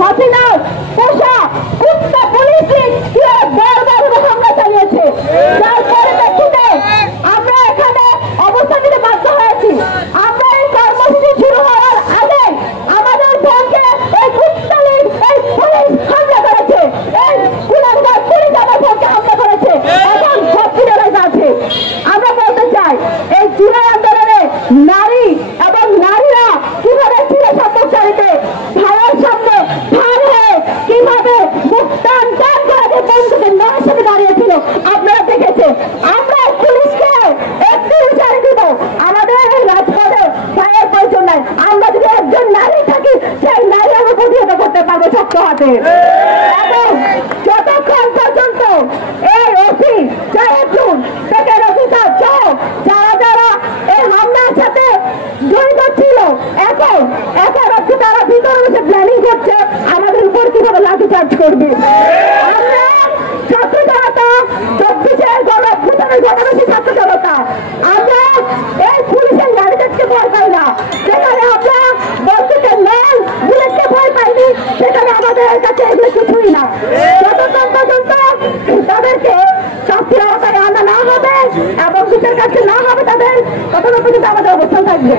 হাসিনার পোষা কুত্তা পুলিশ বারবার হামলা চালিয়েছে, যার পরিপ্রেক্ষিতে আমরা এখানে অবস্থান নিতে বাধ্য হয়েছি। আমরা এই কর্মসূচি শুরু হওয়ার আগে আমাদের ব্যাংকে এই কুত্তা লীগ এই পুলিশ হামলা করেছে, এই কুলাঙ্গার পুলিশ আমার ব্যাংকে হামলা করেছে, এখন হসপিটালাইজ আছে। আমরা বলতে চাই এই জুলাই আন্দোলনে নারী এবং নারীরা কিভাবে ছিল সম্মুখসারিতে ভাইয়ের সামনে ভার হয়ে কিভাবে মুক্তান দান করে বন্ধুদের নয়ের সাথে দাঁড়িয়েছিল আপনারা দেখেছে। আমরা পুলিশকে একটু উচ্চারে দিব, আমাদের এই রাজপথে ভাইয়ের প্রয়োজন নাই। আমরা যদি একজন নারী থাকি সেই নারী আমরা প্রতিহত করতে পারবো শক্ত হাতে। এবং যতক্ষণ পর্যন্ত এই ওসি জাহেদুল সেকেন্ড অফিসার সহ যারা যারা এই হামলার সাথে জড়িত ছিল এখন হচ্ছে তারা ভিতরে বসে প্ল্যানিং করছে আমাদের উপর কিভাবে লাঠিচার্জ করবে। আমরা ছাত্র জনতা 24-এর গণঅভ্যুত্থানের ঘটনাটি ছাত্র জনতা, আমরা এই পুলিশের গাড়িদেরকে ভয় পাই না। যেখানে আমরা বন্দুকের নল বুলেটকে ভয় পাইনি, সেখানে আমাদের কাছে এগুলো কিছুই না। যতক্ষণ পর্যন্ত তাদেরকে শাস্তির আওতায় আনা না হবে এবং বিচার কাছে না হবে তাদের ততক্ষণ পর্যন্ত আমাদের অবস্থান থাকবে।